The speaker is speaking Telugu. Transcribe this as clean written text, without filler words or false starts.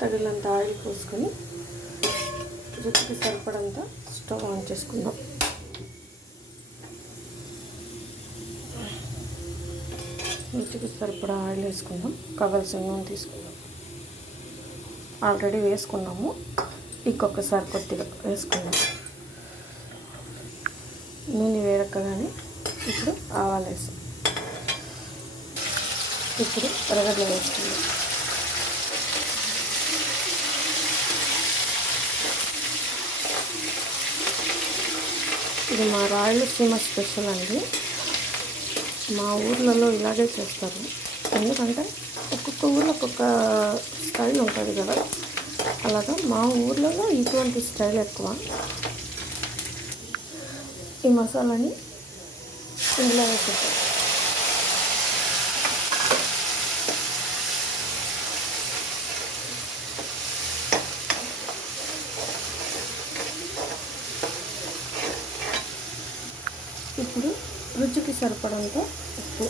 తగినంత ఆయిల్ పోసుకొని రుచికి సరిపడంత స్టవ్ ఆన్ చేసుకుందాం. రుచికి సరిపడా ఆయిల్ వేసుకుందాం. కావాల్సిన నూనె తీసుకుందాం. ఆల్రెడీ వేసుకున్నాము, ఇంకొకసారి కొద్దిగా వేసుకుందాం. నూనె వేడక్కగానే ఇప్పుడు ఆవాలు వేసాం. ఇప్పుడు ఎర్రగడ్డలు వేసుకుందాం. ఇది మా రాయలసీమ స్పెషల్ అండి. మా ఊర్లలో ఇలాగే చేస్తారు. ఎందుకంటే ఒక్కొక్క ఊర్లో ఒక్కొక్క స్టైల్ ఉంటుంది కదా, అలాగా మా ఊర్లలో ఇటువంటి స్టైల్ ఎక్కువ. ఈ మసాలాని ఇందులో వేసేస్తాం. ఇప్పుడు రుచికి సరిపడంత ఉప్పు,